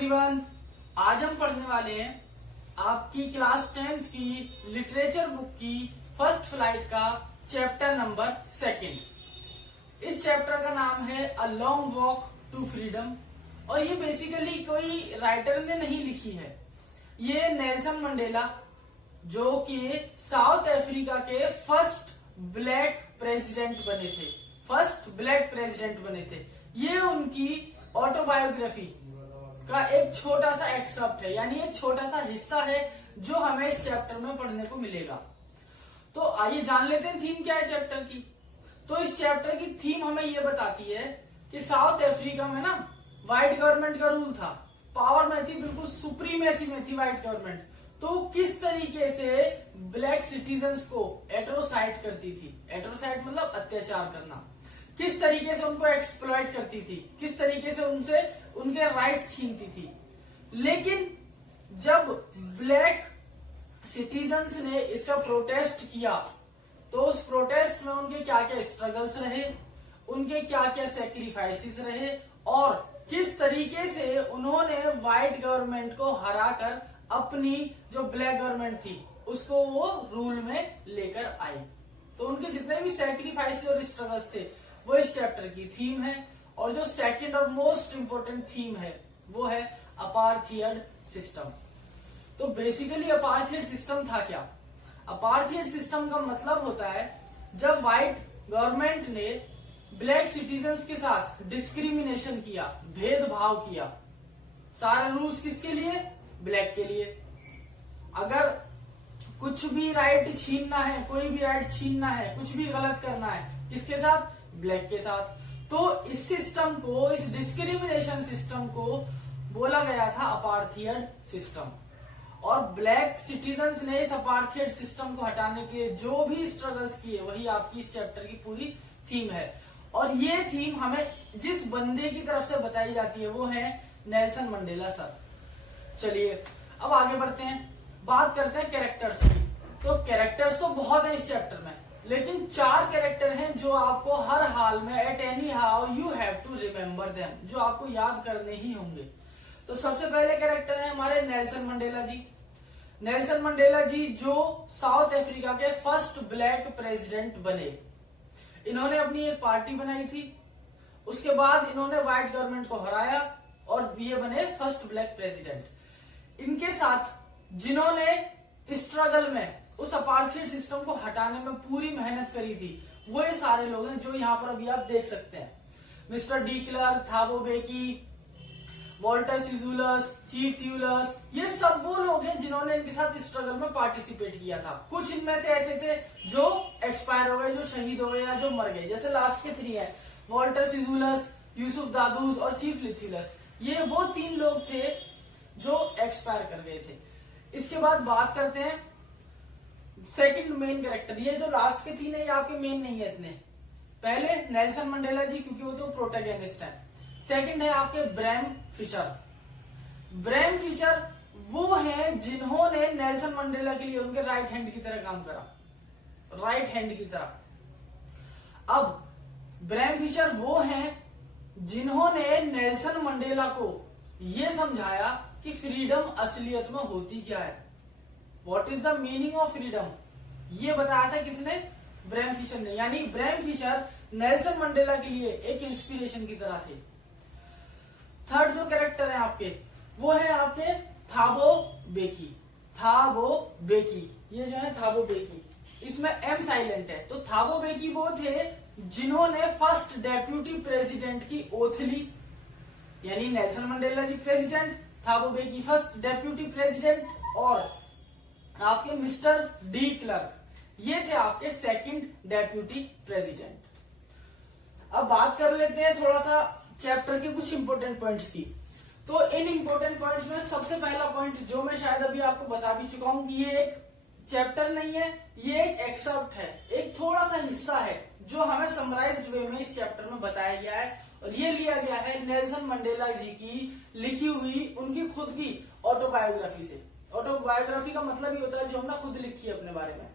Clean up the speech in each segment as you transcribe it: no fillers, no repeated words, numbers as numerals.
Everyone, आज हम पढ़ने वाले हैं आपकी क्लास 10th की लिटरेचर बुक की फर्स्ट फ्लाइट का चैप्टर नंबर 2। इस चैप्टर का नाम है a long walk to freedom और ये बेसिकली कोई राइटर ने नहीं लिखी है। ये नेल्सन मंडेला जो कि साउथ अफ्रीका के फर्स्ट ब्लैक प्रेसिडेंट बने थे, ये उनकी ऑटोबायोग्राफी का एक छोटा सा एक्सेप्ट है, यानी एक छोटा सा हिस्सा है जो हमें इस चैप्टर में पढ़ने को मिलेगा। तो आइए जान लेते हैं थीम क्या है चैप्टर की। तो इस चैप्टर की थीम हमें ये बताती है कि साउथ अफ्रीका में ना व्हाइट गवर्नमेंट का रूल था, पावर में थी, बिल्कुल सुप्रीमेसी में थी व्हाइट गवर्नमेंट। तो किस तरीके से ब्लैक सिटीजन्स को एट्रोसाइड करती थी, एट्रोसाइड मतलब अत्याचार करना, किस तरीके से उनको एक्सप्लॉइट करती थी, किस तरीके से उनसे उनके राइट्स छीनती थी। लेकिन जब ब्लैक सिटीजन्स ने इसका प्रोटेस्ट किया तो उस प्रोटेस्ट में उनके क्या क्या स्ट्रगल्स रहे, उनके क्या क्या सेक्रीफाइसेस रहे और किस तरीके से उन्होंने व्हाइट गवर्नमेंट को हराकर अपनी जो ब्लैक गवर्नमेंट थी उसको वो रूल में लेकर आई। तो उनके जितने भी सेक्रीफाइस और स्ट्रगल्स थे वो इस चैप्टर की थीम है। और जो सेकंड और मोस्ट इंपोर्टेंट थीम है वो है अपार्थाइड सिस्टम। तो बेसिकली अपार्थाइड सिस्टम था क्या? अपार्थाइड सिस्टम का मतलब होता है जब व्हाइट गवर्नमेंट ने ब्लैक सिटीजन्स के साथ डिस्क्रिमिनेशन किया, भेदभाव किया। सारे रूल्स किसके लिए? ब्लैक के लिए। अगर कुछ भी राइट छीनना है, कोई भी राइट छीनना है, कुछ भी गलत करना है, किसके साथ? ब्लैक के साथ। तो इस सिस्टम को, इस डिस्क्रिमिनेशन सिस्टम को बोला गया था अपार्थाइड सिस्टम। और ब्लैक सिटीजन्स ने इस अपार्थाइड सिस्टम को हटाने के लिए जो भी स्ट्रगल्स किए वही आपकी इस चैप्टर की पूरी थीम है। और ये थीम हमें जिस बंदे की तरफ से बताई जाती है वो है नेल्सन मंडेला सर। चलिए अब आगे बढ़ते हैं, बात करते हैं कैरेक्टर्स की। तो कैरेक्टर्स तो बहुत है इस चैप्टर में, लेकिन 4 कैरेक्टर हैं जो आपको हर हाल में at any how you have to remember them, जो आपको याद करने ही होंगे। तो सबसे पहले कैरेक्टर है हमारे नेल्सन मंडेला जी। नेल्सन मंडेला जी जो साउथ अफ्रीका के फर्स्ट ब्लैक प्रेसिडेंट बने। इन्होंने अपनी एक पार्टी बनाई थी, उसके बाद इन्होंने व्हाइट गवर्नमेंट को हराया और ये बने फर्स्ट ब्लैक प्रेसिडेंट। इनके साथ जिन्होंने स्ट्रगल में उस अपार्थाइड सिस्टम को हटाने में पूरी मेहनत करी थी वो ये सारे लोग हैं जो यहाँ पर अभी आप देख सकते हैं। मिस्टर डी क्लर्क, थाबो बेकी, वॉल्टर सीजुलस, चीफ थ्यूलस, ये सब वो लोग हैं जिन्होंने इनके साथ स्ट्रगल में पार्टिसिपेट किया था। कुछ इनमें से ऐसे थे जो एक्सपायर हो गए, जो शहीद हो गए या जो मर गए। जैसे लास्ट के 3 है, वॉल्टर सीजुलस, यूसुफ दादूस और चीफ लिथ्यूलस। ये वो 3 लोग थे जो एक्सपायर कर गए थे। इसके बाद बात करते हैं सेकंड मेन कैरेक्टर। ये जो लास्ट के 3 है ये आपके मेन नहीं है इतने। पहले नेल्सन मंडेला जी क्योंकि वो तो प्रोटैगनिस्ट है। सेकंड है आपके ब्रैम फिशर। ब्रैम फिशर वो हैं जिन्होंने नेल्सन मंडेला के लिए उनके राइट हैंड की तरह काम करा, राइट हैंड की तरह। अब ब्रैम फिशर वो हैं जिन्होंने नेल्सन मंडेला को ये समझाया कि फ्रीडम असलियत में होती क्या है, what is the meaning of freedom, ये बताया था किसने? ब्रैम फिशर ने। यानी ब्रैम फिशर नेल्सन मंडेला के लिए एक इंस्पिरेशन की तरह थे। थर्ड जो कैरेक्टर है आपके वो है आपके थाबो बेकी। थाबो बेकी, ये जो है थाबो बेकी, इसमें एम साइलेंट है। तो थाबो बेकी वो थे जिन्होंने फर्स्ट डेप्यूटी प्रेसिडेंट की ओथ ली। यानी नेल्सन मंडेला जी प्रेसिडेंट, थाबो बेकी फर्स्ट डेप्यूटी प्रेसिडेंट और आपके मिस्टर डी क्लर्क ये थे आपके सेकंड डेप्यूटी प्रेसिडेंट। अब बात कर लेते हैं थोड़ा सा चैप्टर के कुछ इंपोर्टेंट पॉइंट्स की। तो इन इंपोर्टेंट पॉइंट्स में सबसे पहला पॉइंट जो मैं शायद अभी आपको बता भी चुका हूं कि ये एक चैप्टर नहीं है, ये एक एक्सेप्ट है, एक थोड़ा सा हिस्सा है जो हमें समराइज्ड वे में इस चैप्टर में बताया गया है। और ये लिया गया है नेल्सन मंडेला जी की लिखी हुई उनकी खुद की ऑटोबायोग्राफी से। ऑटोबायोग्राफी का मतलब ये होता है जो हमने खुद लिखी है अपने बारे में।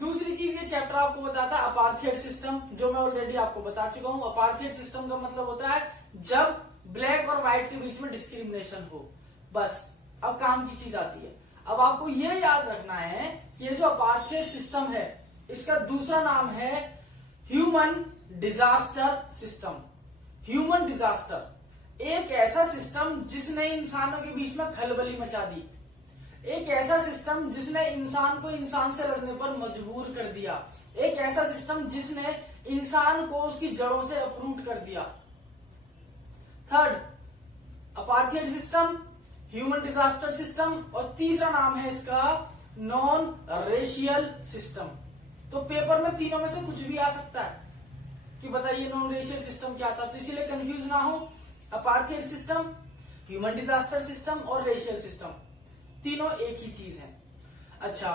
दूसरी चीज ये चैप्टर आपको बताता है अपार्थाइड सिस्टम, जो मैं ऑलरेडी आपको बता चुका हूं। अपार्थाइड सिस्टम का मतलब होता है जब ब्लैक और व्हाइट वाइट के बीच में डिस्क्रिमिनेशन हो। बस अब काम की चीज आती है। अब आपको ये याद रखना है कि ये जो अपार्थाइड सिस्टम है इसका दूसरा नाम है human disaster system. Human disaster एक ऐसा सिस्टम जिसने इंसानों के बीच में खलबली मचा दी, एक ऐसा सिस्टम जिसने इंसान को इंसान से लड़ने पर मजबूर कर दिया, एक ऐसा सिस्टम जिसने इंसान को उसकी जड़ों से अपरूट कर दिया। Third, apartheid system, human disaster system, और तीसरा नाम है इसका नॉन रेशियल सिस्टम। तो पेपर में तीनों में से कुछ भी आ सकता है कि बताइए नॉन रेशियल सिस्टम क्या था, तो इसीलिए कंफ्यूज ना हो। Apartheid system, human disaster system और रेशियल सिस्टम तीनों एक ही चीज है। अच्छा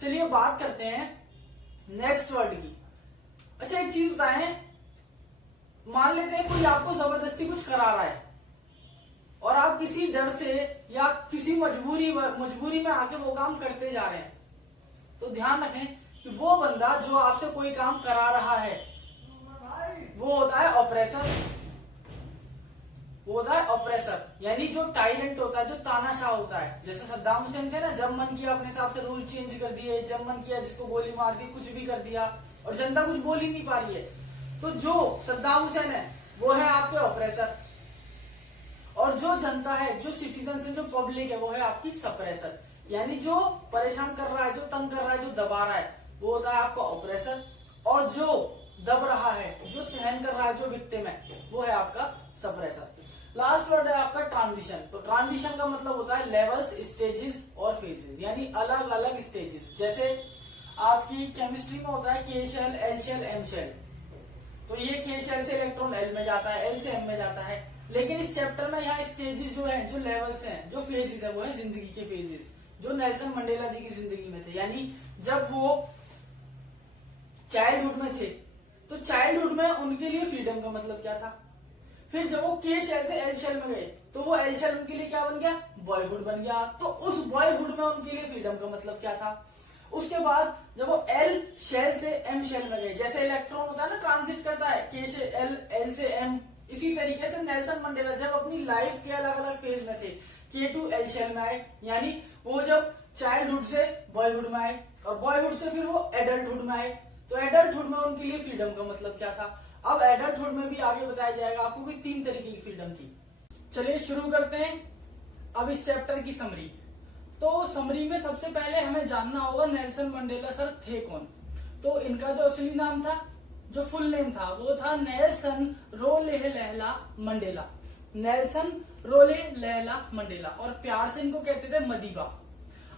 चलिए बात करते हैं नेक्स्ट वर्ड की। अच्छा एक चीज बताएं, मान लेते हैं कोई आपको जबरदस्ती कुछ करा रहा है और आप किसी डर से या किसी मजबूरी में आके वो काम करते जा रहे हैं, तो ध्यान रखें कि वो बंदा जो आपसे कोई काम करा रहा है वो होता है ऑपरेसर। वो होता है ऑपरेसर, यानी जो टायरेंट होता है, जो तानाशाह होता है। जैसे सद्दाम हुसैन थे ना, जब मन किया अपने हिसाब से रूल चेंज कर दिए, जब मन किया जिसको गोली मार दी, कुछ भी कर दिया और जनता कुछ बोल ही नहीं पा रही है। तो जो सद्दाम हुसैन है वो है आपके ऑपरेसर, और जो जनता है, जो सिटीजन है, जो पब्लिक है, वो है आपकी सप्रेसर। यानी जो परेशान कर रहा है, जो तंग कर रहा है, जो दबा रहा है, वो होता है आपका ऑपरेसर, और जो दब रहा है, जो सहन कर रहा है, जो विक्टिम है, वो है आपका सप्रेसर। लास्ट वर्ड है आपका ट्रांजिशन। तो ट्रांजिशन का मतलब होता है लेवल्स, स्टेजेस और फेजेस, यानी अलग अलग स्टेजेस। जैसे आपकी केमिस्ट्री में होता है K shell, L shell, M shell. तो ये के शेल से इलेक्ट्रॉन एल में जाता है, एल से एम में जाता है। लेकिन इस चैप्टर में यहाँ स्टेजेस जो है, जो लेवल्स हैं, जो फेजेस है, वो है जिंदगी के फेजेस, जो नेल्सन मंडेला जी की जिंदगी में थे। यानी जब वो चाइल्डहुड में थे, तो चाइल्डहुड में उनके लिए फ्रीडम का मतलब क्या था। फिर जब वो के शेल से एल शेल में गए, तो वो एल शेल उनके लिए क्या बन गया, बॉयहुड बन गया। तो उस बॉयहुड में उनके लिए फ्रीडम का मतलब क्या था। उसके बाद जब वो एल शेल से एम शेल में गए, जैसे इलेक्ट्रॉन होता है ना, ट्रांजिट करता है के से एल, एल से एम, इसी तरीके से नेल्सन मंडेला जब अपनी लाइफ के अलग अलग फेज में थे, के टू एल शेल में आए, यानी वो जब चाइल्डहुड से बॉयहुड में आए, और बॉयहुड से फिर वो एडल्टहुड में आए। तो एडल्टहुड में उनके लिए फ्रीडम का मतलब क्या था। अब एडल्टहुड में भी आगे बताया जाएगा आपको कि 3 तरीके की फ्रीडम थी। चलिए शुरू करते हैं अब इस चैप्टर की समरी। तो समरी में सबसे पहले हमें जानना होगा नेल्सन मंडेला सर थे कौन। तो इनका जो असली नाम था, जो फुल नेम था, वो था नेल्सन रोलेहला मंडेला। नेल्सन रोलेहला मंडेला, और प्यार से इनको कहते थे मदीबा।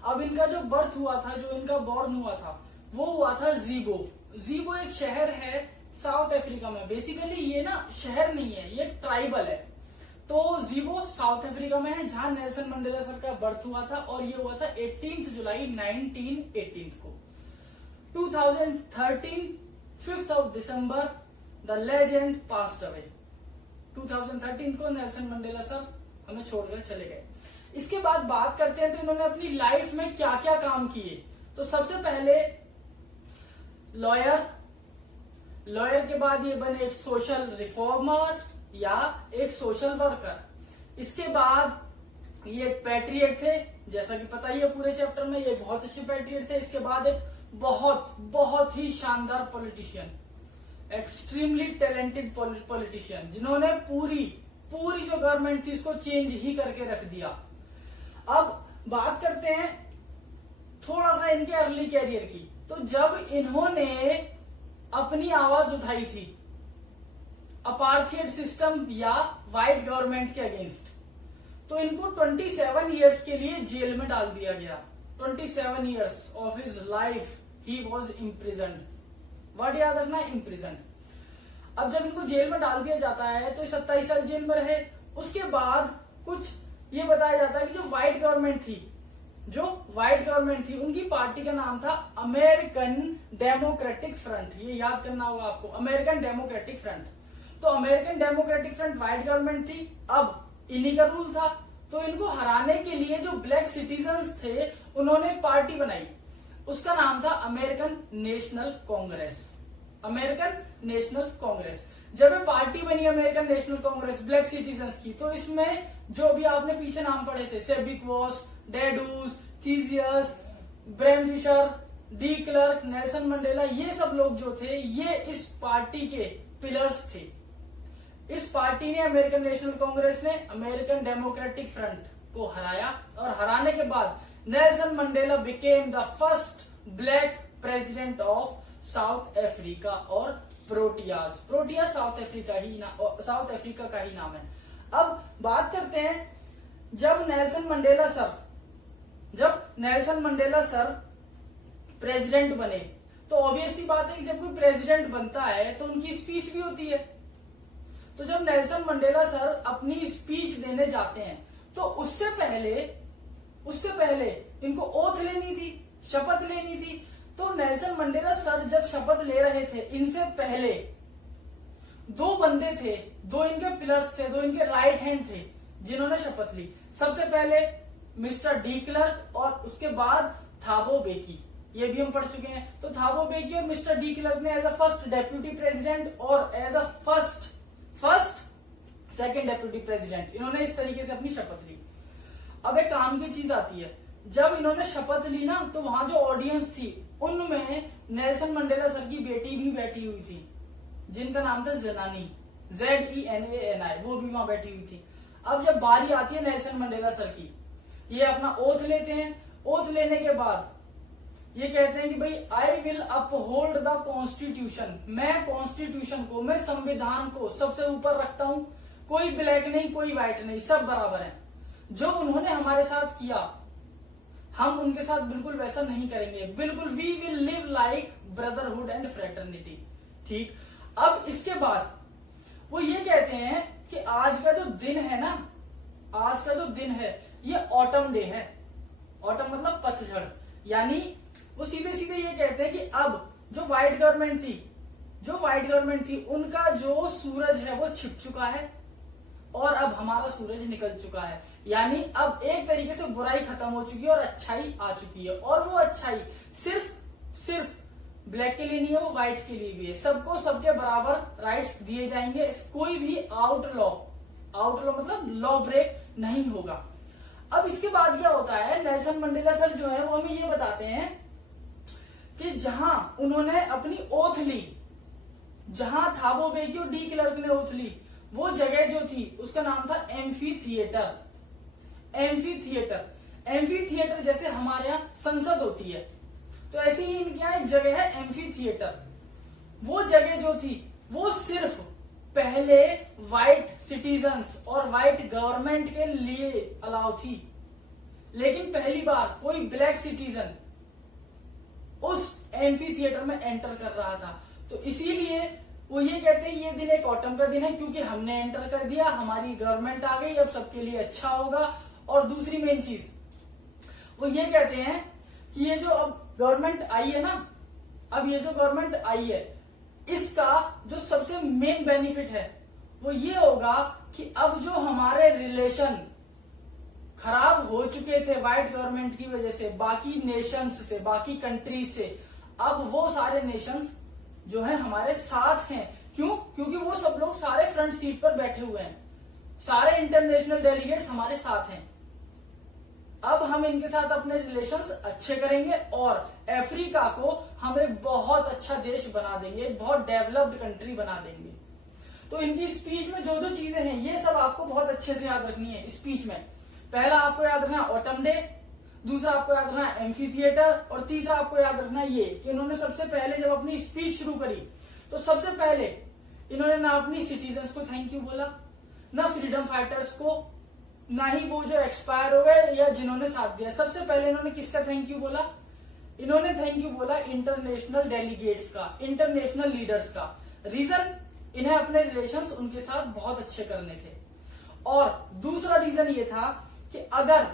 अब इनका जो बर्थ हुआ था, जो इनका बॉर्न हुआ था, वो हुआ था जीबो। जीबो एक शहर है साउथ अफ्रीका में। बेसिकली ये ना शहर नहीं है, ये ट्राइबल है। तो जीबो साउथ अफ्रीका में है, जहां नेल्सन मंडेला सर का बर्थ हुआ था, और ये हुआ था 18 जुलाई 1918 को। 2013 5th of December the legend passed away. 2013 को नेल्सन मंडेला सर हमें छोड़कर चले गए। इसके बाद बात करते हैं तो इन्होंने अपनी लाइफ में क्या क्या काम किए। तो सबसे पहले लॉयर, लॉयर के बाद ये बने एक सोशल रिफॉर्मर या एक सोशल वर्कर। इसके बाद ये एक पैट्रियट थे, जैसा कि पता ही है पूरे चैप्टर में, ये बहुत अच्छे पैट्रियट थे। इसके बाद एक बहुत ही शानदार पॉलिटिशियन, एक्सट्रीमली टैलेंटेड पॉलिटिशियन, जिन्होंने पूरी जो गवर्नमेंट थी इसको चेंज ही करके रख दिया। अब बात करते हैं थोड़ा सा इनके अर्ली कैरियर की। तो जब इन्होंने अपनी आवाज उठाई थी अपार्थाइड सिस्टम या व्हाइट गवर्नमेंट के अगेंस्ट, तो इनको 27 इयर्स के लिए जेल में डाल दिया गया। 27 years of his life he was imprisoned. Word याद रखना, इम्प्रिजन्ड। अब जब इनको जेल में डाल दिया जाता है तो 27 साल जेल में रहे। उसके बाद कुछ ये बताया जाता है कि जो व्हाइट गवर्नमेंट थी, उनकी पार्टी का नाम था अमेरिकन डेमोक्रेटिक फ्रंट। ये याद करना होगा आपको, अमेरिकन डेमोक्रेटिक फ्रंट। तो American democratic front white government थी, अब इन्हीं का रूल था। तो इनको हराने के लिए जो ब्लैक सिटीजन्स थे, उन्होंने पार्टी बनाई, उसका नाम था American national Congress. American national Congress, जब ये पार्टी बनी American national Congress black citizens की, तो इसमें जो भी आपने पीछे नाम पढ़े थे, सेबिक वॉस, डेडूस, थीसियस, Bram Fischer, De Klerk, Nelson Mandela, ये सब लोग जो थे ये इस पार्टी के पिलर्स थे। इस पार्टी ने, अमेरिकन नेशनल कांग्रेस ने अमेरिकन डेमोक्रेटिक फ्रंट को हराया और हराने के बाद Nelson Mandela became the first black president of south Africa और प्रोटियाज। प्रोटियाज साउथ अफ्रीका का ही नाम है। अब बात करते हैं, जब नेल्सन मंडेला सर प्रेसिडेंट बने, तो ऑब्वियस सी बात है कि जब कोई प्रेसिडेंट बनता है तो उनकी स्पीच भी होती है। तो जब नेल्सन मंडेला सर अपनी स्पीच देने जाते हैं तो उससे पहले इनको ओथ लेनी थी, शपथ लेनी थी। तो नेल्सन मंडेला सर जब शपथ ले रहे थे, इनसे पहले दो बंदे थे, दो इनके पिलर्स थे, दो इनके राइट हैंड थे जिन्होंने शपथ ली। सबसे पहले मिस्टर डी क्लर्क और उसके बाद थाबो बेकी, ये भी हम पढ़ चुके हैं। तो थाबो बेकी और मिस्टर डी क्लर्क ने as a first deputy president और as a first second deputy president इन्होंने इस तरीके से अपनी शपथ ली। अब एक काम की चीज आती है, जब इन्होंने शपथ ली ना, तो वहां जो ऑडियंस थी उनमें नेल्सन मंडेला सर की बेटी भी बैठी हुई थी, जिनका नाम था ज़ेनानी, ZENANI, वो भी वहां बैठी हुई थी। अब जब बारी आती है नेल्सन मंडेला सर की, ये अपना ओथ लेते हैं। ओथ लेने के बाद ये कहते हैं कि भाई I will uphold the constitution, मैं कॉन्स्टिट्यूशन को, मैं संविधान को सबसे ऊपर रखता हूं, कोई ब्लैक नहीं, कोई व्हाइट नहीं, सब बराबर है। जो उन्होंने हमारे साथ किया, हम उनके साथ बिल्कुल वैसा नहीं करेंगे, बिल्कुल we will live like brotherhood and fraternity. ठीक, अब इसके बाद वो ये कहते हैं कि आज का जो दिन है ना, आज का जो दिन है ये ऑटम डे है। ऑटम मतलब पतझड़, यानी वो सीधे सीधे ये कहते हैं कि अब जो व्हाइट गवर्नमेंट थी उनका जो सूरज है वो छिप चुका है और अब हमारा सूरज निकल चुका है। यानी अब एक तरीके से बुराई खत्म हो चुकी है और अच्छाई आ चुकी है। और वो अच्छाई सिर्फ ब्लैक के लिए नहीं है, वो व्हाइट के लिए भी है। सबको सबके बराबर राइट्स दिए जाएंगे, कोई भी आउटलॉ मतलब लॉ ब्रेक नहीं होगा। अब इसके बाद क्या होता है, नेल्सन मंडेला सर जो है वो हमें ये बताते हैं कि जहां उन्होंने अपनी ओथ ली, जहां थाबो बेकी और डी क्लर्क ने ओथ ली, वो जगह जो थी उसका नाम था एम्फी थिएटर। जैसे हमारे यहाँ संसद होती है, तो ऐसे ही इनके यहाँ एक जगह है एम्फी थिएटर। वो जगह जो थी वो सिर्फ पहले व्हाइट सिटीजन्स और व्हाइट गवर्नमेंट के लिए अलाउ थी, लेकिन पहली बार कोई ब्लैक सिटीजन उस एम्फी थिएटर में एंटर कर रहा था। तो इसीलिए वो ये कहते हैं ये दिन एक ऑटम का दिन है, क्योंकि हमने एंटर कर दिया, हमारी गवर्नमेंट आ गई, अब सबके लिए अच्छा होगा। और दूसरी मेन चीज वो ये कहते हैं कि ये जो अब गवर्नमेंट आई है ना, अब ये जो गवर्नमेंट आई है इसका जो सबसे मेन बेनिफिट है वो ये होगा कि अब जो हमारे रिलेशन खराब हो चुके थे व्हाइट गवर्नमेंट की वजह से बाकी नेशंस से, बाकी कंट्रीज से, अब वो सारे नेशंस जो है हमारे साथ हैं। क्यों? क्योंकि वो सब लोग सारे फ्रंट सीट पर बैठे हुए हैं, सारे इंटरनेशनल डेलीगेट्स हमारे साथ हैं। अब हम इनके साथ अपने रिलेशंस अच्छे करेंगे और अफ्रीका को हम एक बहुत अच्छा देश बना देंगे, एक बहुत डेवलप्ड कंट्री बना देंगे। तो इनकी स्पीच में जो जो चीजें हैं ये सब आपको बहुत अच्छे से याद रखनी है स्पीच में। पहला आपको याद रखना ऑटम डे, दूसरा आपको याद रखना एम्फी थिएटर, और तीसरा आपको याद रखना ये कि इन्होंने सबसे पहले जब अपनी स्पीच शुरू करी तो सबसे पहले इन्होंने ना अपनी सिटीजन्स को थैंक यू बोला, ना फ्रीडम फाइटर्स को, ना ही वो जो एक्सपायर हो गए या जिन्होंने साथ दिया। सबसे पहले इन्होंने किसका थैंक यू बोला? इन्होंने थैंक यू बोला इंटरनेशनल डेलीगेट्स का, इंटरनेशनल लीडर्स का। रीजन, इन्हें अपने रिलेशंस उनके साथ बहुत अच्छे करने थे। और दूसरा रीजन ये था कि अगर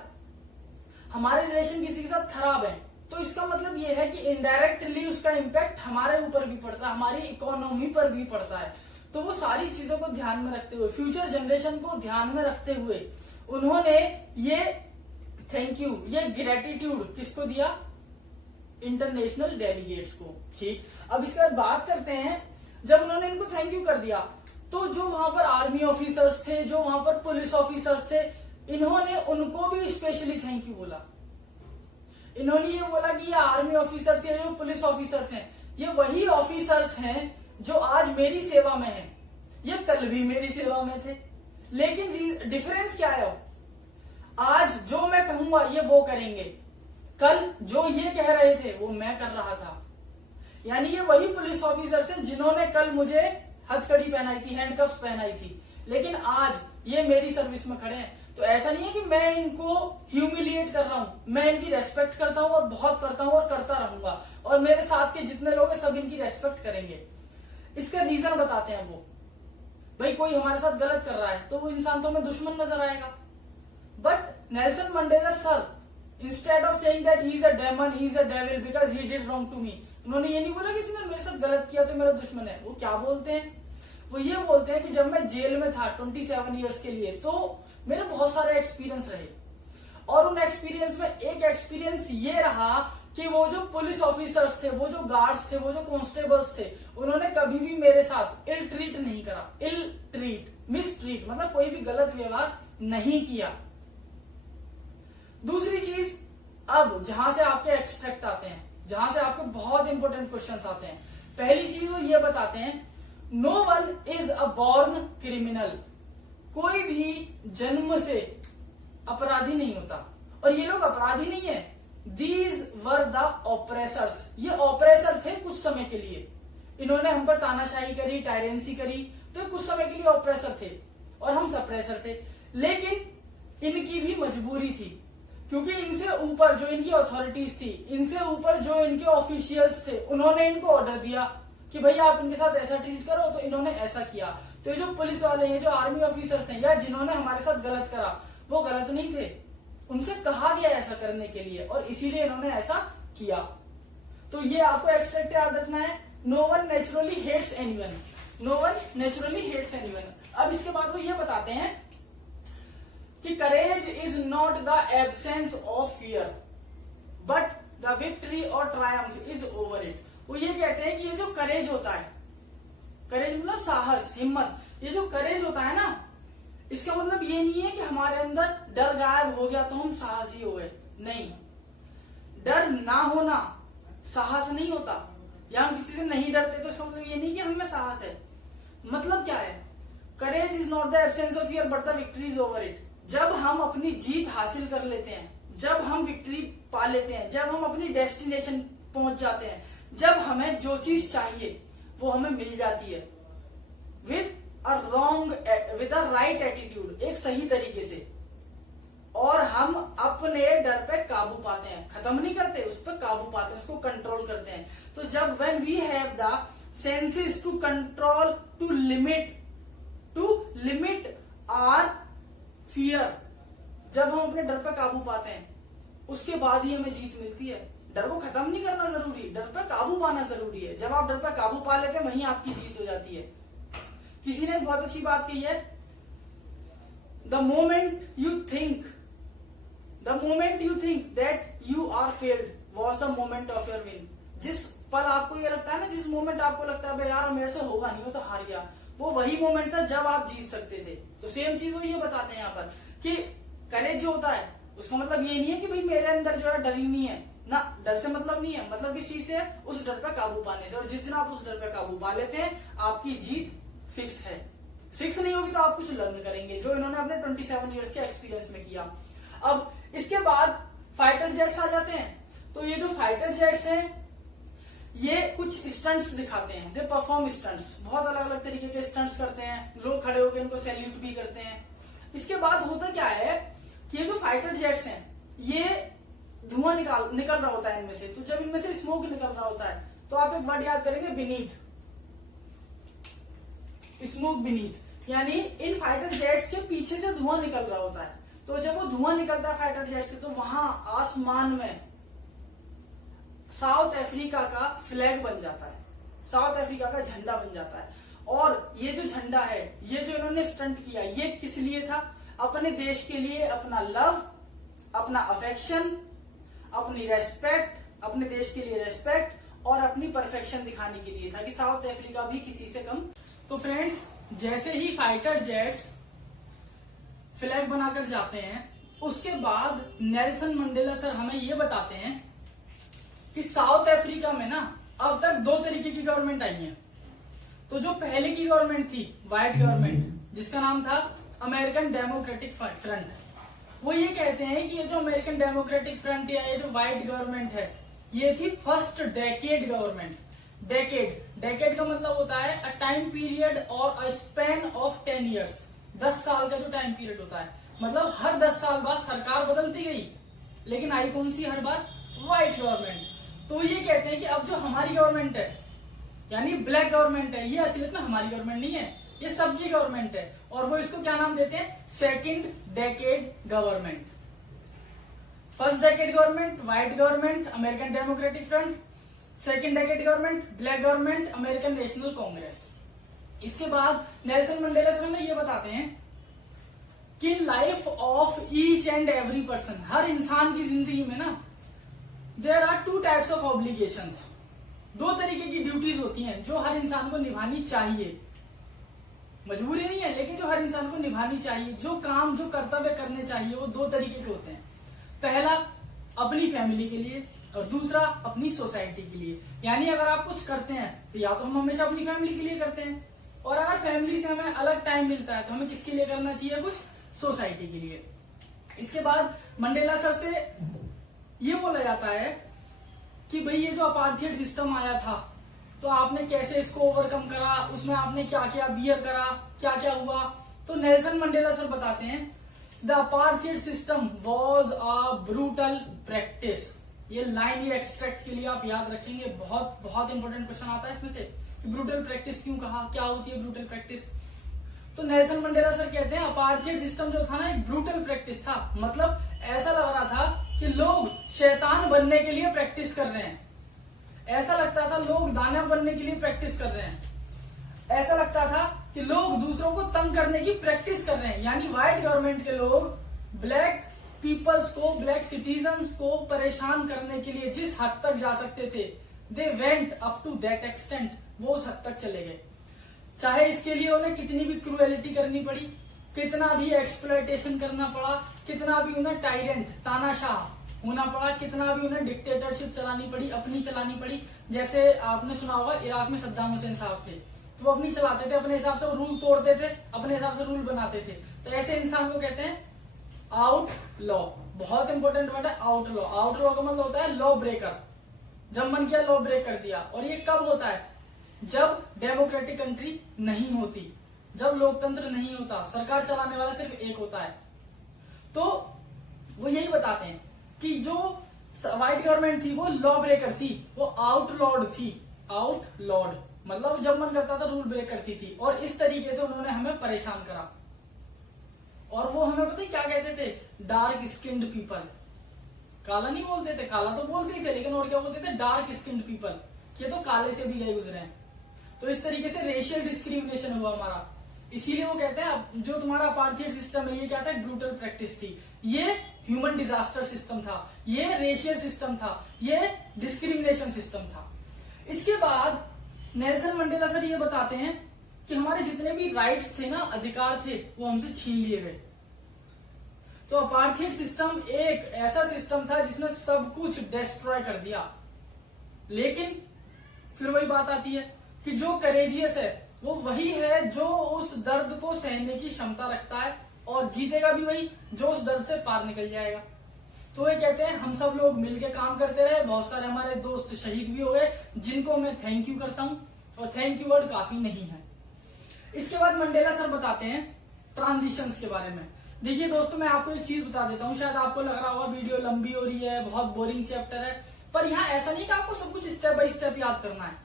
हमारे रिलेशन किसी के साथ खराब है तो इसका मतलब ये है कि इनडायरेक्टली उसका इम्पैक्ट हमारे ऊपर भी पड़ता है, हमारी इकोनॉमी पर भी पड़ता है। तो वो सारी चीजों को ध्यान में रखते हुए, फ्यूचर जनरेशन को ध्यान में रखते हुए उन्होंने ये थैंक यू, ये ग्रेटिट्यूड किसको दिया? इंटरनेशनल डेलीगेट्स को। ठीक, अब इसके बाद बात करते हैं, जब उन्होंने इनको थैंक यू कर दिया तो जो वहां पर आर्मी ऑफिसर्स थे, जो वहां पर पुलिस ऑफिसर्स थे, इन्होंने उनको भी स्पेशली थैंक यू बोला। इन्होंने ये बोला कि ये आर्मी ऑफिसर्स या जो पुलिस ऑफिसर्स हैं, ये वही ऑफिसर्स हैं जो आज मेरी सेवा में हैं। ये कल भी मेरी सेवा में थे, लेकिन डिफरेंस क्या है? आज जो मैं कहूंगा ये वो करेंगे, कल जो ये कह रहे थे वो मैं कर रहा था। यानी ये वही पुलिस ऑफिसर्स हैं जिन्होंने कल मुझे हथकड़ी पहनाई थी, हैंडकफ्स पहनाई थी, लेकिन आज ये मेरी सर्विस में खड़े हैं। तो ऐसा नहीं है कि मैं इनको ह्यूमिलिएट कर रहा हूं, मैं इनकी रेस्पेक्ट करता हूं और बहुत करता हूं और करता रहूंगा, और मेरे साथ के जितने लोग हैं सब इनकी रेस्पेक्ट करेंगे। इसका रीजन बताते हैं वो। भाई कोई हमारे साथ गलत कर रहा है तो वो इंसान तो हमें दुश्मन नजर आएगा, but Nelson Mandela sir, instead of saying that he is a demon, he is a devil because he did wrong to me, उन्होंने ये नहीं बोला कि इसने मेरे साथ गलत किया तो मेरा दुश्मन है। वो क्या बोलते हैं? वो ये बोलते हैं कि जब मैं जेल में था 27 इयर्स के लिए, तो मेरे बहुत सारे एक्सपीरियंस रहे, और उन एक्सपीरियंस में एक एक्सपीरियंस ये रहा कि वो जो पुलिस ऑफिसर्स थे, वो जो गार्ड्स थे, वो जो कांस्टेबल्स थे, उन्होंने कभी भी मेरे साथ इल ट्रीट नहीं करा। इल ट्रीट, मिस ट्रीट मतलब कोई भी गलत व्यवहार नहीं किया। दूसरी चीज, अब जहां से आपके एक्सट्रैक्ट आते हैं, जहां से आपके बहुत इंपॉर्टेंट क्वेश्चंस आते हैं, पहली चीज वो ये बताते हैं, no one is a born criminal, कोई भी जन्म से अपराधी नहीं होता, और ये लोग अपराधी नहीं है। दीज वर द ऑपरेसर्स, ये ऑपरेसर थे कुछ समय के लिए, इन्होंने हम पर तानाशाही करी, टायरेंसी करी, तो कुछ समय के लिए ऑपरेसर थे और हम सप्रेसर थे। लेकिन इनकी भी मजबूरी थी, क्योंकि इनसे ऊपर जो इनकी अथॉरिटीज थी, इनसे ऊपर जो इनके ऑफिशियल्स थे, उन्होंने इनको ऑर्डर दिया कि भैया आप इनके साथ ऐसा ट्रीट करो, तो इन्होंने ऐसा किया। तो ये जो पुलिस वाले हैं, जो आर्मी ऑफिसर्स हैं, या जिन्होंने हमारे साथ गलत करा, वो गलत नहीं थे, उनसे कहा गया ऐसा करने के लिए, और इसीलिए इन्होंने ऐसा किया। तो ये आपको एक्सट्रैक्ट याद रखना है, no one naturally hates anyone, no one naturally hates anyone. अब इसके बाद वो ये बताते हैं कि courage is not the absence of fear but the victory और ट्रायम्फ इज ओवर इट। वो ये कहते हैं कि ये जो करेज होता है, करेज मतलब साहस, हिम्मत, ये जो करेज होता है ना, इसका मतलब ये नहीं है कि हमारे अंदर डर गायब हो गया तो हम साहसी हो गए, नहीं। डर ना होना साहस नहीं होता, या हम किसी से नहीं डरते तो इसका मतलब ये नहीं कि हमें साहस है। मतलब क्या है? करेज is not the absence of fear but the victory is over it. जब हम अपनी जीत हासिल कर लेते हैं, जब हम विक्ट्री पा लेते हैं, जब हम अपनी डेस्टिनेशन पहुंच जाते हैं, जब हमें जो चीज चाहिए वो हमें मिल जाती है विद अ राइट एटीट्यूड, एक सही तरीके से, और हम अपने डर पे काबू पाते हैं, खत्म नहीं करते, उस पर काबू पाते हैं, उसको कंट्रोल करते हैं। तो जब when we have the senses to control, to limit our fear, जब हम अपने डर पे काबू पाते हैं, उसके बाद ही हमें जीत मिलती है। डर को खत्म नहीं करना जरूरी, डर पे काबू पाना जरूरी है। जब आप डर पे काबू पा लेते हैं, वहीं आपकी जीत हो जाती है। किसी ने बहुत अच्छी बात कही है, the moment you think that you are failed was the moment of your win. जिस पल आपको ये लगता है ना, जिस मोमेंट आपको लगता है यार मेरे से होगा नहीं, वो तो हार गया, वो वही मोमेंट था जब आप जीत सकते थे। तो सेम चीज वो ये बताते हैं यहाँ पर कि करेज जो होता है, उसका मतलब ये नहीं है कि भाई मेरे अंदर जो है डर ही नहीं है ना, डर से मतलब नहीं है, मतलब किस चीज से? उस डर पे काबू पाने से। और जिस दिन आप उस डर पे काबू पा लेते हैं, आपकी जीत फिक्स है। फिक्स नहीं होगी तो आप कुछ लर्न करेंगे, जो इन्होंने अपने 27 इयर्स के एक्सपीरियंस में किया। अब इसके बाद फाइटर जेट्स आ जाते हैं। तो ये जो फाइटर जेट्स हैं, ये कुछ स्टंट्स दिखाते हैं, दे परफॉर्म स्टंट्स, बहुत अलग अलग तरीके के स्टंट्स करते हैं, लोग खड़े होकर इनको सैल्यूट भी करते हैं। इसके बाद होता क्या है कि ये जो फाइटर जेट्स हैं, ये धुआं निकल रहा होता है इनमें से। तो जब इनमें से स्मोक निकल रहा होता है, तो आप एक वर्ड याद करेंगे, बीनीथ, स्मोक बीनीथ, यानी इन फाइटर जेट्स के पीछे से धुआं निकल रहा होता है। तो जब वो धुआं निकलता है फाइटर जेट से, तो वहां आसमान में साउथ अफ्रीका का फ्लैग बन जाता है, साउथ अफ्रीका का झंडा बन जाता है। और ये जो झंडा है, ये जो इन्होंने स्टंट किया, ये किस लिए था? अपने देश के लिए, अपना लव, अपना अफेक्शन, अपनी रेस्पेक्ट, अपने देश के लिए रेस्पेक्ट और अपनी परफेक्शन दिखाने के लिए था कि साउथ अफ्रीका भी किसी से कम। तो फ्रेंड्स, जैसे ही फाइटर जेट्स फ्लैग बनाकर जाते हैं, उसके बाद नेल्सन मंडेला सर हमें ये बताते हैं कि साउथ अफ्रीका में ना अब तक 2 तरीके की गवर्नमेंट आई है। तो जो पहले की गवर्नमेंट थी व्हाइट गवर्नमेंट, जिसका नाम था अमेरिकन डेमोक्रेटिक फ्रंट, वो ये कहते हैं कि ये जो अमेरिकन डेमोक्रेटिक फ्रंट या ये जो व्हाइट गवर्नमेंट है, ये थी फर्स्ट डेकेड गवर्नमेंट। डेकेड का मतलब होता है अ टाइम पीरियड और अ स्पैन ऑफ 10 ईयर्स। 10 साल का जो टाइम पीरियड होता है, मतलब हर 10 साल बाद सरकार बदलती गई, लेकिन आई कौन सी हर बार? White government. तो ये कहते हैं कि अब जो हमारी गवर्नमेंट है, यानी ब्लैक गवर्नमेंट है, ये असलियत में हमारी गवर्नमेंट नहीं है, ये सबकी गवर्नमेंट है। और वो इसको क्या नाम देते हैं? Second decade government. First decade government white government American democratic front, second decade government black government American national Congress. इसके बाद नेल्सन मंडेला सर हमें ये बताते हैं कि life of each and every person, हर इंसान की जिंदगी में ना there are 2 types of obligations. 2 तरीके की ड्यूटीज होती हैं जो हर इंसान को निभानी चाहिए, मजबूरी नहीं है लेकिन जो हर इंसान को निभानी चाहिए, जो काम जो कर्तव्य करने चाहिए, वो 2 तरीके के होते हैं। पहला अपनी फैमिली के लिए और दूसरा अपनी सोसाइटी के लिए। यानी अगर आप कुछ करते हैं तो या तो हम हमेशा अपनी फैमिली के लिए करते हैं, और अगर फैमिली से हमें अलग टाइम मिलता है तो हमें किसके लिए करना चाहिए? कुछ सोसाइटी के लिए। इसके बाद मंडेला सर से ये बोला जाता है कि भाई ये जो अपार्थाइड सिस्टम आया था, तो आपने कैसे इसको ओवरकम करा, उसमें आपने क्या क्या बियर करा, क्या क्या हुआ? तो नेल्सन मंडेला सर बताते हैं the apartheid system was a brutal practice. ये लाइन, ये एक्सट्रैक्ट के लिए आप याद रखेंगे, बहुत बहुत इंपॉर्टेंट क्वेश्चन आता है इसमें से। ब्रूटल प्रैक्टिस क्यों कहा, क्या होती है ब्रूटल प्रैक्टिस? तो नेल्सन मंडेला सर कहते हैं अपार्थाइड सिस्टम जो था ना एक ब्रूटल प्रैक्टिस था। मतलब ऐसा लग रहा था कि लोग शैतान बनने के लिए प्रैक्टिस कर रहे हैं, ऐसा लगता था लोग दानव बनने के लिए प्रैक्टिस कर रहे हैं, ऐसा लगता था कि लोग दूसरों को तंग करने की प्रैक्टिस कर रहे हैं। यानी व्हाइट गवर्नमेंट के लोग ब्लैक पीपल्स को, ब्लैक सिटीजन्स को परेशान करने के लिए जिस हद तक जा सकते थे, they went up to that extent, वो उस हद तक चले गए। चाहे इसके लिए उन्हें कितनी भी क्रूएलिटी करनी पड़ी, कितना भी एक्सप्लॉयटेशन करना पड़ा, कितना भी उन्हें टायरेंट तानाशाह होना पड़ा, कितना भी उन्हें डिक्टेटरशिप चलानी पड़ी, अपनी चलानी पड़ी। जैसे आपने सुना होगा इराक में सद्दाम हुसैन साहब थे, तो वो अपनी चलाते थे, अपने हिसाब से वो रूल तोड़ते थे, अपने हिसाब से रूल बनाते थे। तो ऐसे इंसान को कहते हैं आउट लॉ। बहुत इंपॉर्टेंट वर्ड है आउट लॉ। आउट लॉ का मतलब होता है लॉ ब्रेकर। जब मन किया लॉ ब्रेक कर दिया। और ये कब होता है? जब डेमोक्रेटिक कंट्री नहीं होती, जब लोकतंत्र नहीं होता, सरकार चलाने वाला सिर्फ एक होता है। तो वो यही बताते हैं कि जो व्हाइट गवर्नमेंट थी वो लॉ ब्रेकर थी, वो आउटलॉड थी। आउटलॉड मतलब जब मन करता था रूल ब्रेक करती थी, और इस तरीके से उन्होंने हमें परेशान करा। और वो हमें पता है क्या कहते थे? Dark skinned people. काला नहीं बोलते थे, काला तो बोलते ही थे, लेकिन और क्या बोलते थे? Dark skinned people. ये तो काले से भी गए गुजरे हैं। तो इस तरीके से रेशियल डिस्क्रिमिनेशन हुआ हमारा। इसीलिए वो कहते हैं जो तुम्हारा अपार्थाइड सिस्टम है ये क्या था? ब्रूटल प्रैक्टिस थी। ये ह्यूमन डिजास्टर सिस्टम था, ये रेशियल सिस्टम था, ये डिस्क्रिमिनेशन सिस्टम था। इसके बाद नेल्सन मंडेला सर ये बताते हैं कि हमारे जितने भी राइट्स थे ना, अधिकार थे, वो हमसे छीन लिए गए। तो अपार्थाइड सिस्टम एक ऐसा सिस्टम था जिसने सब कुछ डिस्ट्रॉय कर दिया। लेकिन फिर वही बात आती है कि जो करेजियस है वो वही है जो उस दर्द को सहने की क्षमता रखता है, और जीतेगा भी वही जो उस दर्द से पार निकल जाएगा। तो ये कहते हैं हम सब लोग मिलके काम करते रहे, बहुत सारे हमारे दोस्त शहीद भी हो गए, जिनको मैं थैंक यू करता हूं, और थैंक यू वर्ड काफी नहीं है। इसके बाद मंडेला सर बताते हैं ट्रांजिशंस के बारे में। देखिए दोस्तों, मैं आपको एक चीज बता देता हूँ, शायद आपको लग रहा होगा वीडियो लंबी हो रही है, बहुत बोरिंग चैप्टर है, पर यहाँ ऐसा नहीं कि आपको सब कुछ स्टेप बाय स्टेप याद करना है,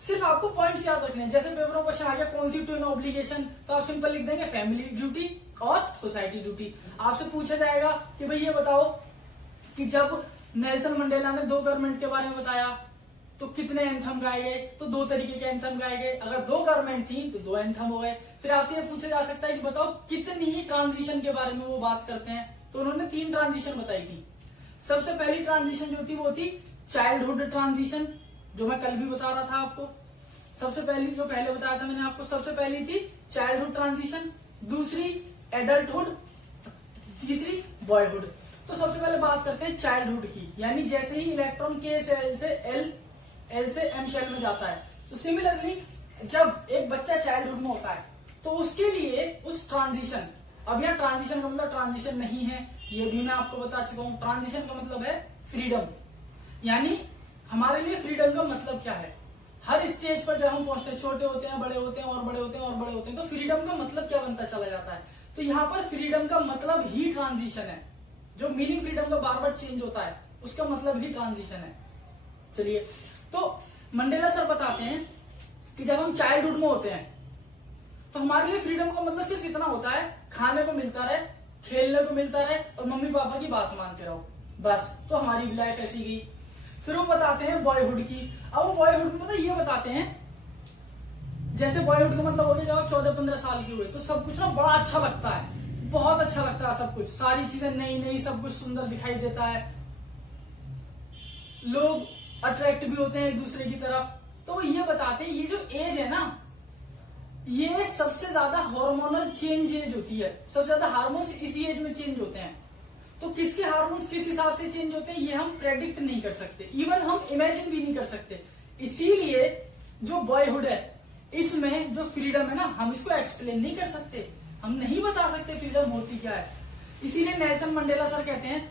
सिर्फ आपको पॉइंट्स याद रखने हैं। जैसे पेपर में क्वेश्चन आ गया कॉन्स्टिट्यूएंट ऑब्लिगेशन, तो आप सिंपल लिख देंगे फैमिली ड्यूटी और सोसाइटी ड्यूटी। आपसे पूछा जाएगा कि भाई ये बताओ कि जब नेल्सन मंडेला ने 2 गवर्नमेंट के बारे में बताया तो कितने एंथम गाए गए? तो 2 तरीके के एंथम गाए गए। अगर 2 गवर्नमेंट थी तो 2 एंथम हो गए। फिर आपसे ये पूछा जा सकता है कि बताओ कितनी ट्रांजिशन के बारे में वो बात करते हैं? तो उन्होंने 3 ट्रांजिशन बताई थी। सबसे पहली ट्रांजिशन जो थी वो थी चाइल्डहुड ट्रांजिशन, जो मैं कल भी बता रहा था आपको। सबसे पहली जो पहले बताया था मैंने आपको, सबसे पहली थी चाइल्डहुड ट्रांजिशन, दूसरी एडल्टहुड, तीसरी बॉयहुड। तो सबसे पहले बात करते हैं चाइल्डहुड की, यानी जैसे ही इलेक्ट्रॉन के सेल से एल से एम शेल में जाता है, तो सिमिलरली जब एक बच्चा चाइल्डहुड में होता है तो उसके लिए उस ट्रांजिशन, अब यहाँ ट्रांजिशन का मतलब ट्रांजिशन नहीं है, ये भी मैं आपको बता चुका हूं। ट्रांजिशन का मतलब है फ्रीडम, यानी हमारे लिए फ्रीडम का मतलब क्या है, हर स्टेज पर जब हम पहुंचते हैं, छोटे होते हैं, बड़े होते हैं और बड़े होते हैं और बड़े होते हैं, तो फ्रीडम का मतलब क्या बनता चला जाता है। तो यहाँ पर फ्रीडम का मतलब ही ट्रांजिशन है, जो मीनिंग फ्रीडम का बार बार चेंज होता है उसका मतलब ही ट्रांजिशन है। चलिए, तो मंडेला सर बताते हैं कि जब हम चाइल्डहुड में होते हैं तो हमारे लिए फ्रीडम का मतलब सिर्फ इतना होता है, खाने को मिलता रहे, खेलने को मिलता रहे और मम्मी पापा की बात मानते रहो, बस। तो हमारी लाइफ ऐसी गई। फिर वो बताते हैं बॉयहुड की। अब वो बॉयहुड में मतलब ये बताते हैं, जैसे बॉयहुड का मतलब हो गया जब आप 14-15 साल की हुए तो सब कुछ ना बड़ा अच्छा लगता है, बहुत अच्छा लगता है सब कुछ, सारी चीजें नई नई, सब कुछ सुंदर दिखाई देता है, लोग अट्रैक्ट भी होते हैं एक दूसरे की तरफ। तो ये बताते हैं ये जो एज है ना, ये सबसे ज्यादा हार्मोनल चेंज एज होती है, सबसे ज्यादा हार्मोन्स इसी एज में चेंज होते हैं। तो किसके हार्मोन्स किस हिसाब से चेंज होते हैं ये हम प्रेडिक्ट नहीं कर सकते, इवन हम इमेजिन भी नहीं कर सकते। इसीलिए जो बॉयहुड है इसमें जो फ्रीडम है ना, हम इसको एक्सप्लेन नहीं कर सकते, हम नहीं बता सकते फ्रीडम होती क्या है। इसीलिए नेल्सन मंडेला सर कहते हैं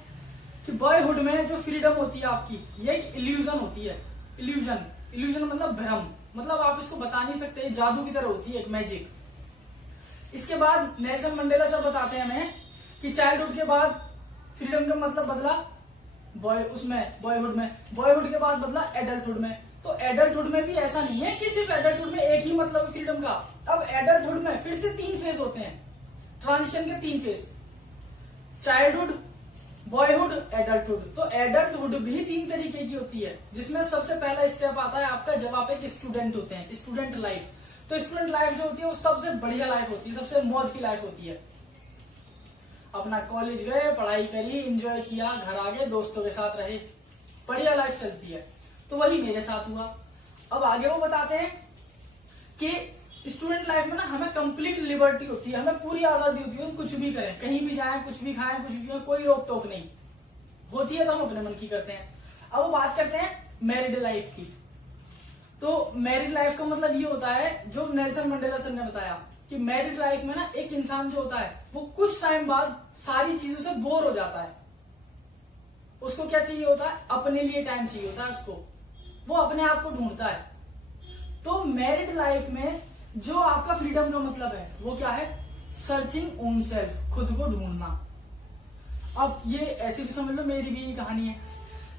कि बॉयहुड में जो फ्रीडम होती है आपकी, ये एक इल्यूजन होती है। इल्यूजन, इल्यूजन मतलब भ्रम, मतलब आप इसको बता नहीं सकते, जादू की तरह होती है, एक मैजिक। इसके बाद नेल्सन मंडेला सर बताते हैं हमें कि चाइल्डहुड के बाद फ्रीडम का मतलब बदला बॉयहुड में, बॉयहुड के बाद बदला एडल्टहुड में। तो एडल्टहुड में भी ऐसा नहीं है कि सिर्फ एडल्टहुड में एक ही मतलब है फ्रीडम का। अब एडल्टहुड में फिर से 3 फेज होते हैं, ट्रांजिशन के 3 फेज, चाइल्डहुड, बॉयहुड, एडल्टहुड। तो एडल्टहुड भी 3 तरीके की होती है, जिसमें सबसे पहला स्टेप आता है आपका जब आप एक स्टूडेंट होते हैं, स्टूडेंट लाइफ। तो स्टूडेंट लाइफ जो होती है वो सबसे बढ़िया लाइफ होती है, सबसे मौज की लाइफ होती है। अपना कॉलेज गए, पढ़ाई करी, एंजॉय किया, घर आ गए, दोस्तों के साथ रहे, बढ़िया लाइफ चलती है। तो वही मेरे साथ हुआ। अब आगे वो बताते हैं कि स्टूडेंट लाइफ में ना हमें कंप्लीट लिबर्टी होती है, हमें पूरी आजादी होती है, हम कुछ भी करें, कहीं भी जाएं, कुछ भी खाएं, कुछ भी करें, कोई रोक टोक नहीं होती है, तो हम अपने मन की करते हैं। अब वो बात करते हैं मैरिड लाइफ की। तो मैरिड लाइफ का मतलब ये होता है, जो नेल्सन मंडेला सर ने बताया कि मैरिड लाइफ में ना एक इंसान जो होता है वो कुछ टाइम बाद सारी चीजों से बोर हो जाता है। उसको क्या चाहिए होता है, अपने लिए टाइम चाहिए होता है उसको, वो अपने आप को ढूंढता है। तो मैरिड लाइफ में जो आपका फ्रीडम का मतलब है वो क्या है, सर्चिंग ओन सेल्फ, खुद को ढूंढना। अब ये ऐसी भी समझ लो, मेरी भी ये कहानी है।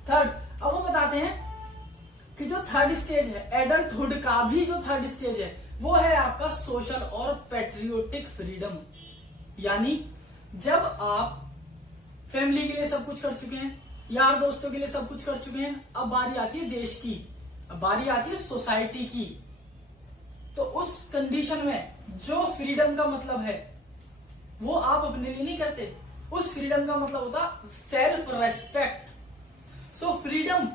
थर्ड, अब वो बताते हैं कि जो थर्ड स्टेज है एडल्टहुड का भी जो थर्ड स्टेज है वो है आपका सोशल और पैट्रियोटिक फ्रीडम। यानी जब आप फैमिली के लिए सब कुछ कर चुके हैं, यार दोस्तों के लिए सब कुछ कर चुके हैं, अब बारी आती है देश की, अब बारी आती है सोसाइटी की। तो उस कंडीशन में जो फ्रीडम का मतलब है वो आप अपने लिए नहीं करते, उस फ्रीडम का मतलब होता self respect. So freedom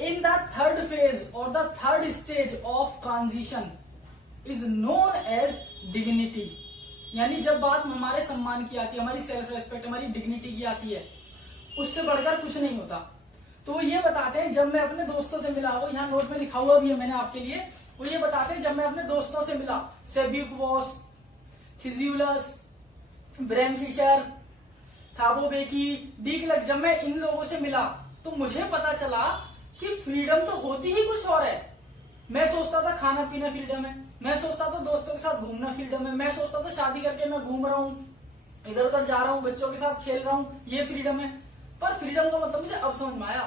in the third phase or the third stage of transition is known as dignity। यानी जब बात हमारे सम्मान की आती है, हमारी सेल्फ रेस्पेक्ट, हमारी डिग्निटी की आती है, उससे बढ़कर कुछ नहीं होता। तो ये बताते हैं जब मैं अपने दोस्तों से मिला, वो यहाँ नोट में लिखा हुआ भी है मैंने आपके लिए, वो ये बताते हैं जब मैं अपने दोस्तों से मिला, सेब्यूकवॉस, थिजिउलस, ब्रेम फिशर, थाबो बेकी, डी क्लर्क, जब मैं इन लोगों से मिला तो मुझे पता चला कि फ्रीडम तो होती ही कुछ और है। मैं सोचता था खाना पीना फ्रीडम है, मैं सोचता था दोस्तों के साथ घूमना फ्रीडम है, मैं सोचता था शादी करके मैं घूम रहा हूँ, इधर उधर जा रहा हूँ, बच्चों के साथ खेल रहा हूँ, ये फ्रीडम है। पर फ्रीडम का मतलब मुझे अब समझ में आया।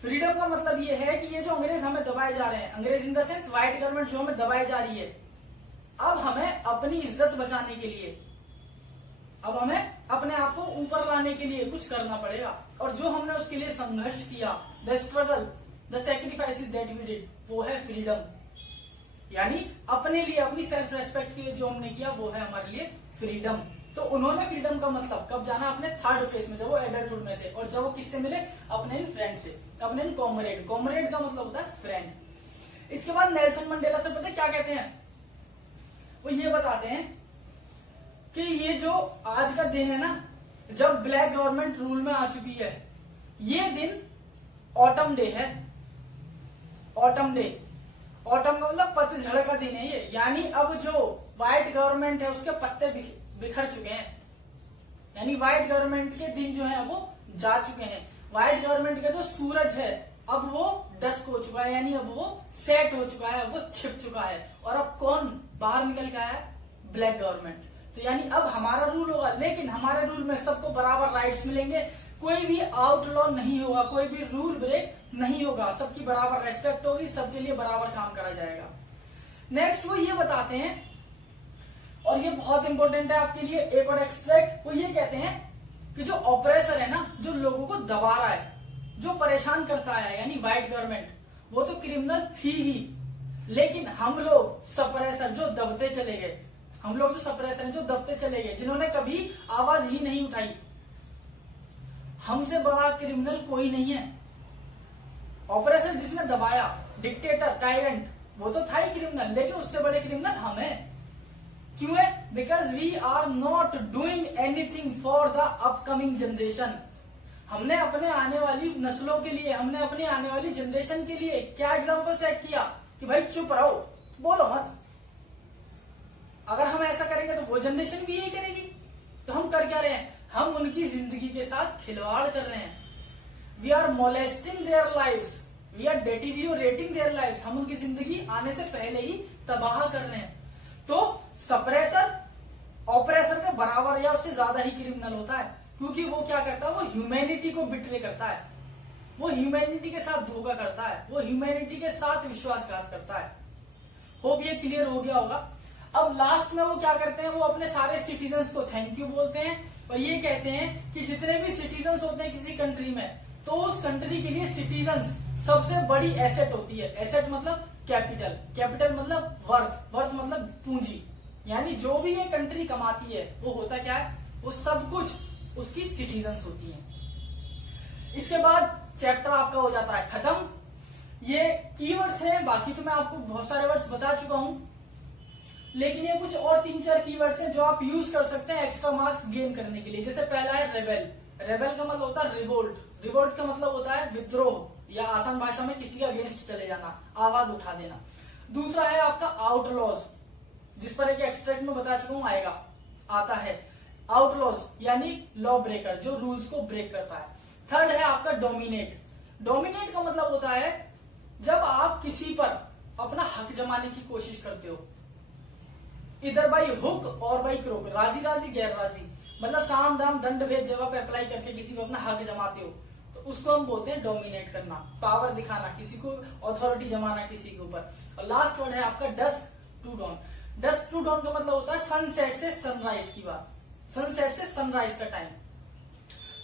फ्रीडम का मतलब ये है कि ये जो अंग्रेज हमें दबाए जा रहे हैं, अंग्रेज in the sense white government जो हमें दबाई जा रही है, अब हमें अपनी इज्जत बचाने के लिए, अब हमें अपने आप को ऊपर लाने के लिए कुछ करना पड़ेगा। और जो हमने उसके लिए संघर्ष किया, the struggle, the sacrifices that we did, वो है फ्रीडम। यानी अपने लिए, अपनी सेल्फ रेस्पेक्ट के लिए जो हमने किया वो है हमारे लिए फ्रीडम। तो उन्होंने फ्रीडम का मतलब कब जाना, अपने थर्ड फेज में, जब वो एडल्टहुड में थे, और जब वो किससे मिले, अपने इन फ्रेंड से, अपने इन कॉमरेड। कॉमरेड का मतलब होता है फ्रेंड। इसके बाद नेल्सन मंडेला से पता है क्या कहते हैं, वो ये बताते हैं कि ये जो आज का दिन है ना, जब ब्लैक गवर्नमेंट रूल में आ चुकी है, ये दिन ऑटम डे है। ऑटम डे, ऑटम का मतलब पतझड़ का दिन है ये, यानी अब जो व्हाइट गवर्नमेंट है उसके पत्ते बिखर चुके हैं, यानी व्हाइट गवर्नमेंट के दिन जो है वो जा चुके हैं। व्हाइट गवर्नमेंट का जो सूरज है अब वो डस्क हो चुका है, यानी अब वो सेट हो चुका है, वो छिप चुका है। और अब कौन बाहर निकल के आया है? Black government. तो यानी अब हमारा रूल होगा, लेकिन हमारे रूल में सबको बराबर राइट्स मिलेंगे, कोई भी आउटलॉ नहीं होगा, कोई भी रूल ब्रेक नहीं होगा, सबकी बराबर रेस्पेक्ट होगी, सबके लिए बराबर काम करा जाएगा। नेक्स्ट वो ये बताते हैं, और ये बहुत इंपॉर्टेंट है आपके लिए, एक और एक्सट्रैक्ट, वो ये कहते हैं कि जो ऑपरेसर है ना, जो लोगों को दबा रहा है, जो परेशान करता है, यानी व्हाइट गवर्नमेंट, वो तो क्रिमिनल थी ही, लेकिन हम लोग सप्रेसर जो दबते चले गए, हम लोग जो सप्रेसर हैं जो दबते चले गए, जिन्होंने कभी आवाज ही नहीं उठाई, हमसे बड़ा क्रिमिनल कोई नहीं है। ऑपरेशन जिसने दबाया, डिक्टेटर, टायरेंट, वो तो था ही क्रिमिनल, लेकिन उससे बड़े क्रिमिनल हम हैं। क्यों है? Because we are not doing anything for the upcoming generation. हमने अपने आने वाली नस्लों के लिए, हमने अपनी आने वाली जनरेशन के लिए क्या एग्जाम्पल सेट किया कि भाई चुप रहो, बोलो मत। अगर हम ऐसा करेंगे तो वो जनरेशन भी यही करेगी। तो हम कर क्या रहे हैं? हम उनकी जिंदगी के साथ खिलवाड़ कर रहे हैं। We are molesting their lives, we are deteriorating their lives. हम उनकी जिंदगी आने से पहले ही तबाह कर रहे हैं। तो सप्रेसर ऑपरेसर के बराबर या उससे ज्यादा ही क्रिमिनल होता है, क्योंकि वो क्या करता है? वो ह्यूमैनिटी को बिट्रे करता है, वो ह्यूमैनिटी के साथ धोखा करता है, वो ह्यूमैनिटी के साथ विश्वासघात करता है। होप ये क्लियर हो गया होगा। अब लास्ट में वो क्या करते हैं? वो अपने सारे सिटीजन्स को थैंक यू बोलते हैं और ये कहते हैं कि जितने भी सिटीजन्स होते हैं किसी कंट्री में, तो उस कंट्री के लिए सिटीजन्स सबसे बड़ी एसेट होती है। एसेट मतलब कैपिटल, कैपिटल मतलब वर्थ, वर्थ मतलब पूंजी, यानी जो भी ये कंट्री कमाती है वो होता क्या है? वो सब कुछ उसकी सिटीजन्स होती हैं। इसके बाद चैप्टर आपका हो जाता है खत्म। ये कीवर्ड्स हैं, बाकी तो मैं आपको बहुत सारे वर्ड्स बता चुका हूं, लेकिन ये कुछ और 3-4 कीवर्ड्स हैं जो आप यूज कर सकते हैं एक्स्ट्रा मार्क्स गेन करने के लिए। जैसे पहला है रेबेल। रेबेल का मतलब होता है रिवोल्ट, रिवोल्ट का मतलब होता है विद्रोह, या आसान भाषा में किसी का अगेंस्ट चले जाना, आवाज उठा देना। दूसरा है आपका आउटलॉज, जिस पर एक एक्सट्रैक्ट में बता चुका हूं आएगा, आता है आउटलॉज, यानी लॉ ब्रेकर, जो रूल्स को ब्रेक करता है। थर्ड है आपका डोमिनेट। डोमिनेट का मतलब होता है जब आप किसी पर अपना हक जमाने की कोशिश करते हो, इधर बाई हुक और बाई क्रोक, राजी राजी गैर राजी, मतलब साम दाम दंड भेद जब आप अप्लाई करके किसी को अपना हक जमाते हो, तो उसको हम बोलते हैं डोमिनेट करना, पावर दिखाना, किसी को ऑथोरिटी जमाना किसी के ऊपर। और लास्ट वर्ड है आपका dusk to dawn. Dusk to dawn का मतलब होता है सनसेट से सनराइज की बात, सनसेट से सनराइज का टाइम।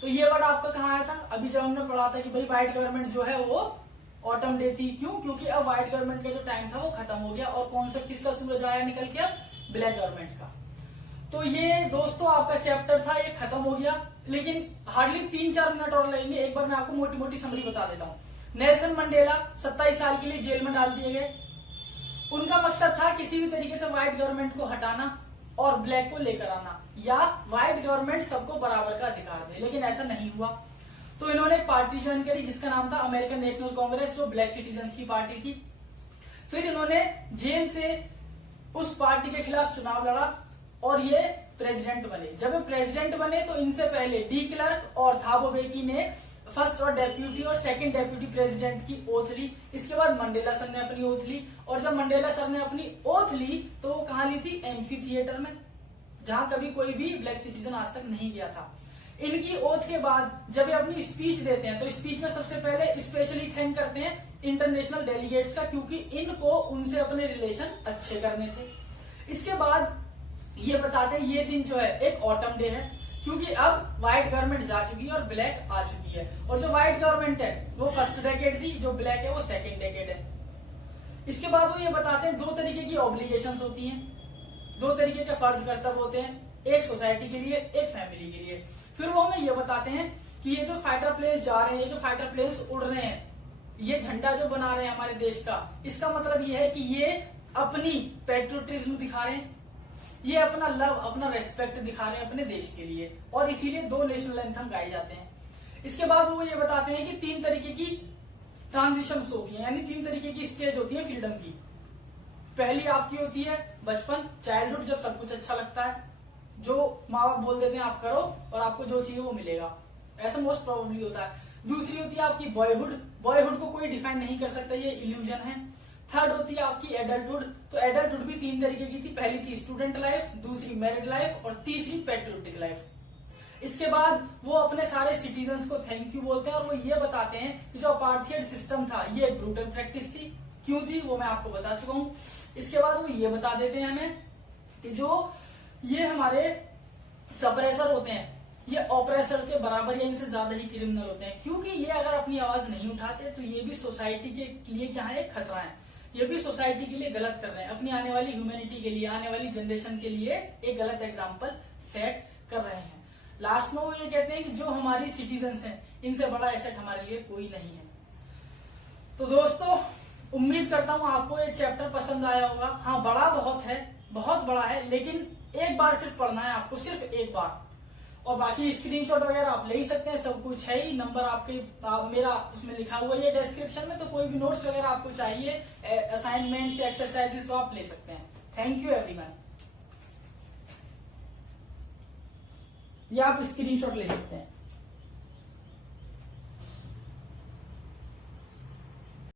तो ये वर्ड आपका कहाँ आया था? अभी जब हमने पढ़ा था कि भाई व्हाइट गवर्नमेंट जो है वो ऑटम डे थी। क्यों? क्योंकि अब व्हाइट गवर्नमेंट का जो टाइम था वो खत्म हो गया, और कौन सा किसका सूरज आया निकल के? अब ब्लैक गवर्नमेंट का। तो ये दोस्तों आपका चैप्टर था, ये खत्म हो गया, लेकिन हार्डली 3-4 मिनट और लगेंगे। एक बार मैं आपको मोटी मोटी समरी बता देता हूँ। नेल्सन मंडेला 27 साल के लिए जेल में डाल दिए गए। उनका मकसद था किसी भी तरीके से व्हाइट गवर्नमेंट को हटाना और ब्लैक को लेकर आना, या व्हाइट गवर्नमेंट सबको बराबर का अधिकार दे, लेकिन ऐसा नहीं हुआ। तो इन्होंने एक पार्टी ज्वाइन करी जिसका नाम था अमेरिकन नेशनल कांग्रेस, जो ब्लैक सिटीजन्स की पार्टी थी। फिर इन्होंने जेल से उस पार्टी के खिलाफ चुनाव लड़ा और ये प्रेसिडेंट बने। जब ये प्रेसिडेंट बने तो इनसे पहले डी क्लर्क और थाबो बेकी ने फर्स्ट और डेप्यूटी और सेकंड डेप्यूटी प्रेसिडेंट की ओथ ली। इसके बाद मंडेला सर ने अपनी ओथ ली, और जब मंडेला सर ने अपनी ओथ ली तो वो कहाँ ली थी? एम्फी थिएटर में, जहां कभी कोई भी ब्लैक सिटीजन आज तक नहीं गया था। इनकी ओथ के बाद जब ये अपनी स्पीच देते हैं तो स्पीच में सबसे पहले स्पेशली थैंक करते हैं इंटरनेशनल डेलीगेट्स का, क्योंकि इनको उनसे अपने रिलेशन अच्छे करने थे। इसके बाद ये बताते हैं ये दिन जो है एक ऑटम डे है, क्योंकि अब व्हाइट गवर्नमेंट जा चुकी है और ब्लैक आ चुकी है। और जो व्हाइट गवर्नमेंट है वो फर्स्ट डेकेड थी, जो ब्लैक है वो सेकेंड डेकेड है। इसके बाद वो ये बताते हैं 2 तरीके की ऑब्लिगेशंस होती हैं, 2 तरीके के फर्ज कर्तव्य होते हैं, एक सोसाइटी के लिए, एक फैमिली के लिए। फिर वो हमें ये बताते हैं कि ये जो फाइटर प्लेन्स जा रहे हैं, ये जो फाइटर प्लेन्स उड़ रहे हैं, ये झंडा जो बना रहे हैं हमारे देश का, इसका मतलब ये है कि ये अपनी पेट्रियोटिज्म दिखा रहे हैं, ये अपना लव, अपना रेस्पेक्ट दिखा रहे हैं अपने देश के लिए, और इसीलिए 2 नेशनल एंथम गाए जाते हैं। इसके बाद वो ये बताते हैं कि 3 तरीके की ट्रांजिशंस होती हैं, यानी 3 तरीके की स्टेज होती है फ्रीडम की। पहली आपकी होती है बचपन, चाइल्डहुड, जब सब कुछ अच्छा लगता है, जो माँ बाप बोल देते हैं आप करो और आपको जो चाहिए वो मिलेगा, ऐसा मोस्ट प्रोबेबली होता है। दूसरी होती है आपकी बॉयहुड, बॉयहुड को कोई डिफाइन नहीं कर सकता, ये इल्यूजन है। थर्ड होती है आपकी एडल्टहुड, तो एडल्टहुड भी 3 तरीके की थी, पहली थी स्टूडेंट लाइफ, दूसरी मैरिड लाइफ और तीसरी पेट्रियोटिक लाइफ। इसके बाद वो अपने सारे सिटीजन्स को थैंक यू बोलते हैं और वो ये बताते हैं कि जो अपार्थाइड सिस्टम था ये एक ब्रूटल प्रैक्टिस थी, क्यों थी वो मैं आपको बता चुका हूं। इसके बाद वो ये बता देते हैं हमें कि जो ये हमारे सप्रेसर होते हैं ये ऑपरेसर के बराबर या इनसे ज्यादा ही क्रिमिनल होते हैं, क्योंकि ये अगर अपनी आवाज नहीं उठाते तो ये भी सोसाइटी के लिए क्या है, खतरा है, ये भी सोसाइटी के लिए गलत कर रहे हैं, अपनी आने वाली ह्यूमैनिटी के लिए, आने वाली जनरेशन के लिए एक गलत एग्जाम्पल सेट कर रहे हैं। लास्ट में वो ये कहते हैं कि जो हमारी सिटीजन्स हैं इनसे बड़ा एसेट हमारे लिए कोई नहीं है। तो दोस्तों उम्मीद करता हूं आपको ये चैप्टर पसंद आया होगा। हाँ बड़ा बहुत है, बहुत बड़ा है, लेकिन एक बार सिर्फ पढ़ना है आपको, सिर्फ एक बार, और बाकी स्क्रीनशॉट वगैरह आप ले ही सकते हैं, सब कुछ है ही, नंबर आपके मेरा उसमें लिखा हुआ है डिस्क्रिप्शन में, तो कोई भी नोट्स वगैरह आपको चाहिए, असाइनमेंट्स या एक्सरसाइजेस, तो आप ले सकते हैं। Thank you everyone. या आप स्क्रीनशॉट ले सकते हैं।